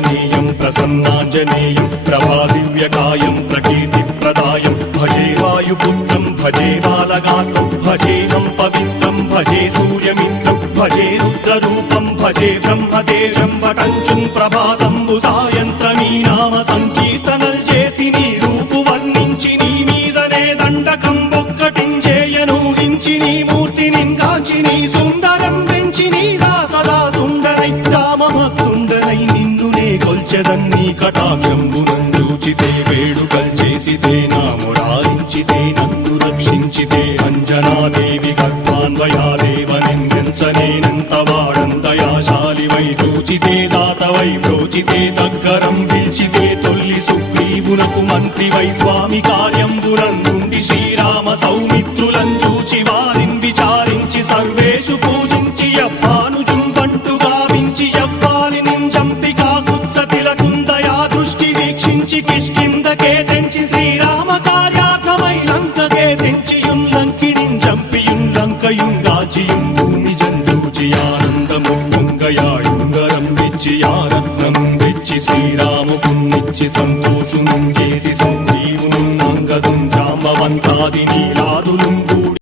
ఆంజనేయం ప్రసన్నాంజనేయం ప్రభాదివ్యకాయం ప్రకీర్తిప్రదాయం భజే వాయుపుత్రం భజే బాలగాత్రం భజేహం పవిత్రం భజే సూర్యమిత్రం భజే రుద్రరూపం భజే బ్రహ్మదేవం వటంచుం ప్రభాతంబు సాయంత్రమీ నామ సంకీర్తనల్ చేసి నీ రూపు వర్ణించి నీ మీదనే దండకం ఒక్కటించేయనూహించి నీ మూర్తిని గాంచి నీ సుందరం పెంచి నీ సదా సుందరై రామభక్తుండరై నిన్నునే కొల్చెదన్నీ కటాక్షంబునందూచితే వేడుకల్ చేసితే నా మురారించితే నన్ను రక్షించితే అంజనాదేవి గర్భాన్వయాదేవనెంచనేనంత వాడంతయాశాలివై చూచితే దాతవై బ్రోచితే దగ్గరం పిలిచితే తొల్లి సుగ్రీవునకు మంత్రివై స్వామి కార్యంబునందుండి శ్రీరామ సౌమిత్రులం చూచి వారిని విచారించి సర్వేషు పూజించి యవ్వానుజుంబంటు గావించి యవ్వాలిని చంపి కాకుత్సతిలకుందయా దృష్టి వీక్షించి కిష్కిందకే తెంచి శ్రీరామ కార్యార్థమై లంకకే తెంచియుల్లంకిణిం చంపియుల్లంకయుంగాచియుం భూమి జందూచి ఆనందము పొంగయాయుంగరం వెచ్చి ఆరత్నం వెచ్చి శ్రీరాముకున్నిచ్చి సంతోషునం చేసి సుగ్రీవును అంగదుం జాంబవంతాదిని